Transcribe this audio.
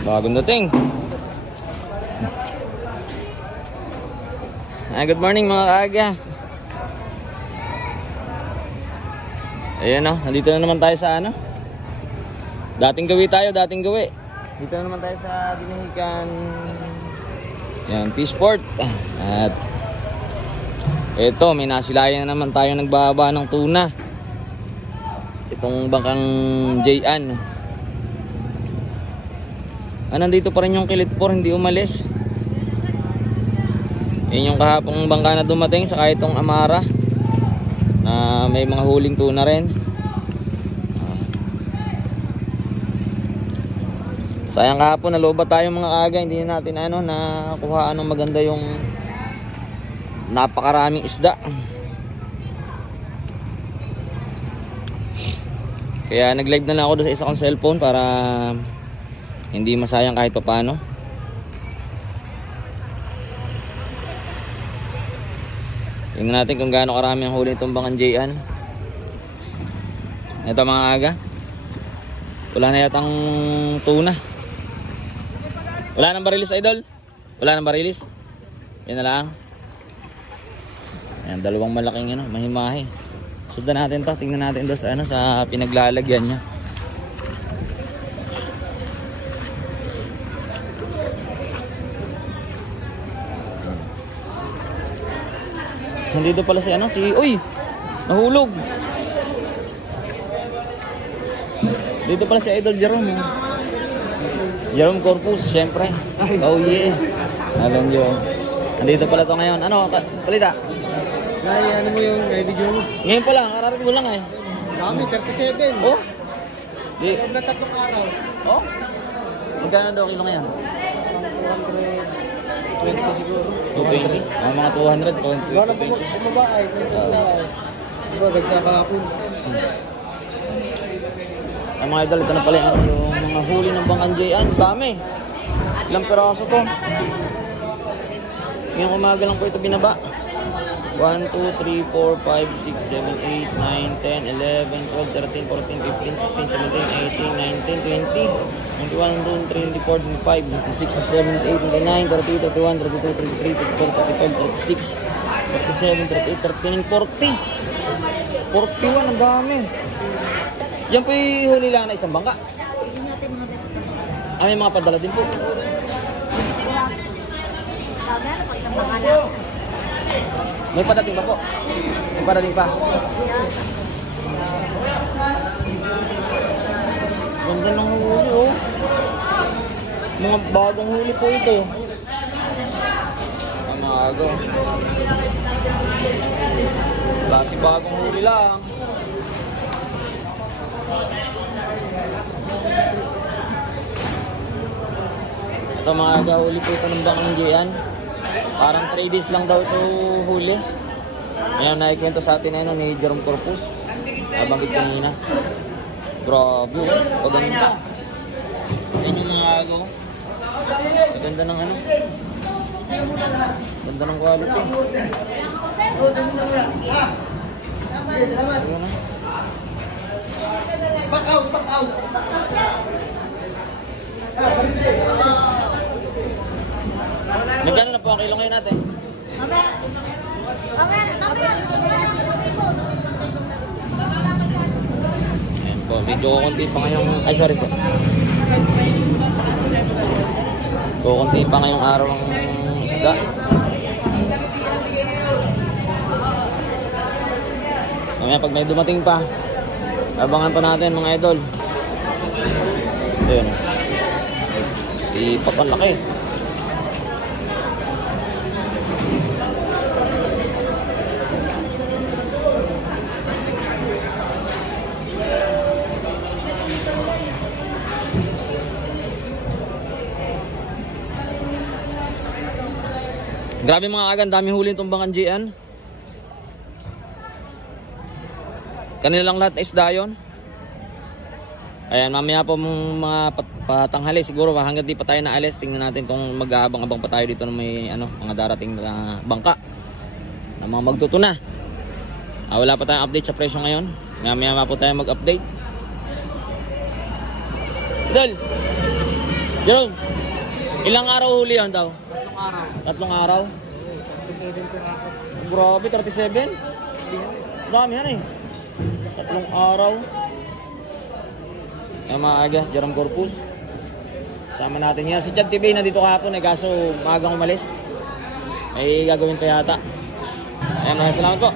Bagong dating. Good morning mga kaaga. Ayan o, nandito na naman tayo sa ano. Dating gawi tayo, dating gawi. Dito na naman tayo sa Dinahican. Yan, Peaceport. At eto, may nasilayan na naman tayo nagbaba ng tuna. Itong bangkang Jayan. Nandito pa rin yung Kilitpor, hindi umalis. Yan yung kahapong bangka na dumating, saka itong Amara na may mga huling tuna rin. Sayang kahapon, naloba tayo mga aga, hindi natin nakuha maganda yung napakaraming isda. Kaya nag-live na lang ako doon sa isa kong cellphone para hindi masayang kahit paano. Tingnan natin kung gaano karami ang huli itong bangkang Jayan. Ito mga aga, wala na yatang tuna. Wala nang barilis, idol. Wala nang barilis. Yan na lang. Ayan, dalawang malaking mahimahi. Sundan natin to, tingnan natin doon sa sa pinaglalagyan niya. Nandito pala si uy! Nahulog! Dito pala si Idol Jerome. Jerome Corpus, syempre. Oh yeah. Alam nyo. Nandito pala to ngayon. Palita? Nay, mo yung may video mo? Ngayon pa lang, kararating ko lang eh. Dami, 37. Oh? Di. Loob na 3 araw. Oh? Magkano daw kilo ngayon? 220 siguro. 220? Mga 200, 220. Gano'n bumaba ay. Diba, nagsaka ako. Ay mga idol, ito na pala yung mga huli ng bangkang Jayan. Dami. Ilang peraso to. Ngayong umaga lang po ito binaba. 1, 2, 3, 4, 5, 6, 7, 8, 9, 10, 11, 12, 13, 14, 15, 16, 17, 18, 19, 20, 21, 22, 23, 24, 25, 26, 27, 28, 29, 30, 31, 32, 33, 34, 35, 36, 37, 38, 39, 40. 41, ang dami. Yan po yung huli lang na isang bangka. May mga padala din po. May padating pa po. May padating pa. Ganda ng huli oh. Mga bagong huli po ito. Amago. Klase bagong huli lang. Ito mga agahuli po ito ng bangkang Jayan. Parang 3 days lang daw ito huli. Ayan, nakikwento sa atin ni Jerome Corpus. Nabanggit kanina. Grabe oh, paganda. Ayan yung mga agaw. Maganda ng ganda ng quality. Ayan na. Back out! Magkano na po ang kilo ngayon natin? Ayan po, medyo kukunti pa ngayong... Ay, sorry po. Kukunti pa ngayong araw ang isda. Mamaya pag may dumating pa, abangan pa natin mga idol. Ayan o. Ipapanlaki. Grabe mga kagan, dami huli itong bangkang Jayan. Kanilang lahat na isda yun. Ayan, mamaya po mga patanghali siguro hanggang di pa tayo naalis. Tingnan natin kung mag-aabang-abang pa tayo dito ng may mga darating na bangka na mga magtutuna. Wala pa tayong update sa presyo ngayon. Mamaya po tayo mag-update. Idol, Jerome, ilang araw huli yan daw? 3 araw. 3 araw? 37 piraso. Grabe, 37? Dami yan eh. 3 araw. Yan mga aga, Jerome Corpus. Sama natin yan. Si Chad TV nandito kahapon eh, kaso maagang umalis. May gagawin pa yata. Ayan, maraming salamat po.